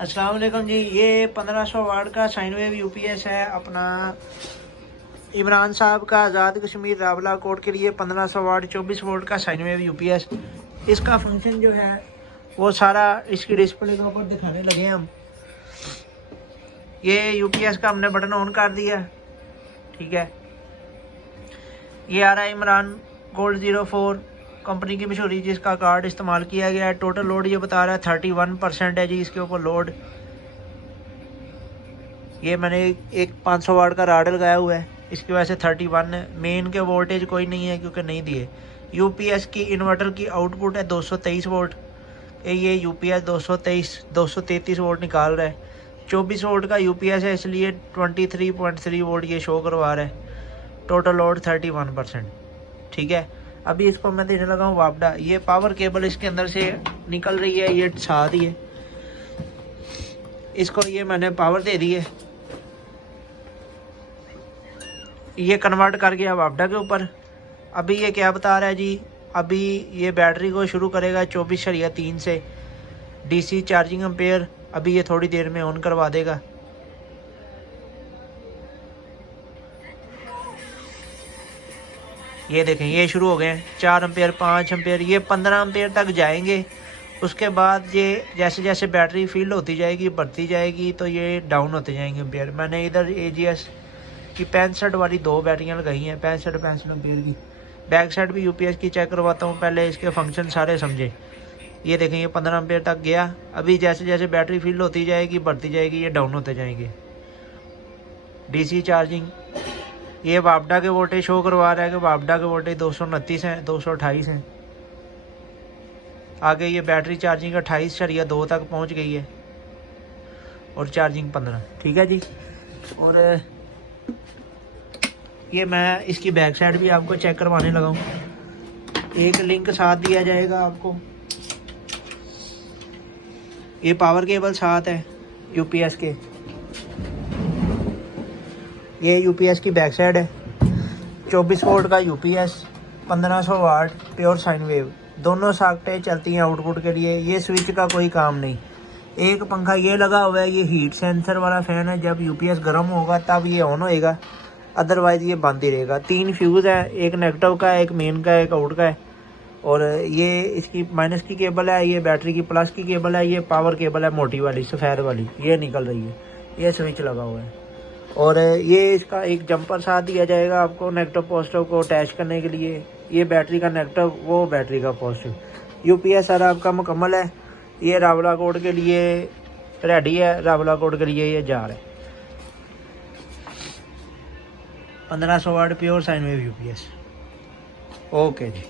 अस्सलाम वालेकुम जी। ये 1500 वाट का साइन वेव यूपीएस है अपना इमरान साहब का आज़ाद कश्मीर रावला कोट के लिए 1500 वाट 24 वोल्ट का साइन वेव यूपीएस। इसका फंक्शन जो है वो सारा इसकी डिस्प्ले के ऊपर दिखाने लगे हम। ये यूपीएस का हमने बटन ऑन कर दिया, ठीक है। ये आ रहा है इमरान गोल्ड 04 कंपनी की मशहूरी जिसका कार्ड इस्तेमाल किया गया है। टोटल लोड ये बता रहा है 31% है जी इसके ऊपर लोड। ये मैंने एक 500 वाट का राड लगाया हुआ है, इसकी वजह से 31 है। मेन के वोल्टेज कोई नहीं है क्योंकि नहीं दिए। यूपीएस की इन्वर्टर की आउटपुट है 223 वोल्ट। ये यूपीएस 233 वोल्ट निकाल रहा है। 24 वोल्ट का यूपीएस है इसलिए 23.3 वोल्ट ये शो करवा रहा है। टोटल लोड 31%, ठीक है। अभी इसको मैं देने लगा हूँ वापडा। ये पावर केबल इसके अंदर से निकल रही है, ये साथ ही है। इसको ये मैंने पावर दे दी है, ये कन्वर्ट कर गया वापडा के ऊपर। अभी ये क्या बता रहा है जी, अभी ये बैटरी को शुरू करेगा 24.3 से डीसी चार्जिंग एम्पेयर। अभी ये थोड़ी देर में ऑन करवा देगा। ये देखें ये शुरू हो गए हैं 4 एम्पेयर 5 एम्पेयर, ये 15 एम्पेयर तक जाएंगे। उसके बाद ये जैसे जैसे बैटरी फिल होती जाएगी बढ़ती जाएगी तो ये डाउन होते जाएंगे एम्पेयर। मैंने इधर एजीएस की 65 वाली 2 बैटरियाँ लगाई हैं, 65 एम्पेयर की। बैक साइड भी यूपीएस की चेक करवाता हूँ, पहले इसके फंक्शन सारे समझे। ये देखें ये 15 एम्पेयर तक गया। अभी जैसे जैसे बैटरी फिल होती जाएगी बढ़ती जाएगी, ये डाउन होते जाएंगे। डीसी चार्जिंग, ये वापडा के वोल्टेज शो करवा रहा है कि वापडा के वोल्टेज 229 हैं, 228 हैं। आगे ये बैटरी चार्जिंग 28.2 तक पहुंच गई है और चार्जिंग 15, ठीक है जी। और ये मैं इसकी बैक साइड भी आपको चेक करवाने लगा हूँ। एक लिंक साथ दिया जाएगा आपको। ये पावर केबल साथ है यूपीएस के। ये यूपीएस की बैक साइड है। 24 वोल्ट का UPS, 1500 watt pure sine wave. दोनों साकटें चलती हैं आउटपुट के लिए। ये स्विच का कोई काम नहीं। एक पंखा ये लगा हुआ है, ये हीट सेंसर वाला फ़ैन है। जब यूपीएस गर्म होगा तब ये ऑन होएगा, अदरवाइज़ ये बंद ही रहेगा। 3 फ्यूज़ है, एक नेगेटिव का है, एक मेन का है, एक आउट का है। और ये इसकी माइनस की केबल है, ये बैटरी की प्लस की केबल है। ये पावर केबल है मोटी वाली सफ़ेद वाली, ये निकल रही है। ये स्विच लगा हुआ है। और ये इसका एक जंपर साथ दिया जाएगा आपको नेगेटिव पॉजिटिव को अटैच करने के लिए। ये बैटरी का नेगेटिव, वो बैटरी का पॉजिटिव। यूपीएस सारा आपका मुकम्मल है। ये रावला कोट के लिए रेडी है, रावला कोट के लिए ये जा रहा है। 1500 watt pure sine wave UPS. Okay जी।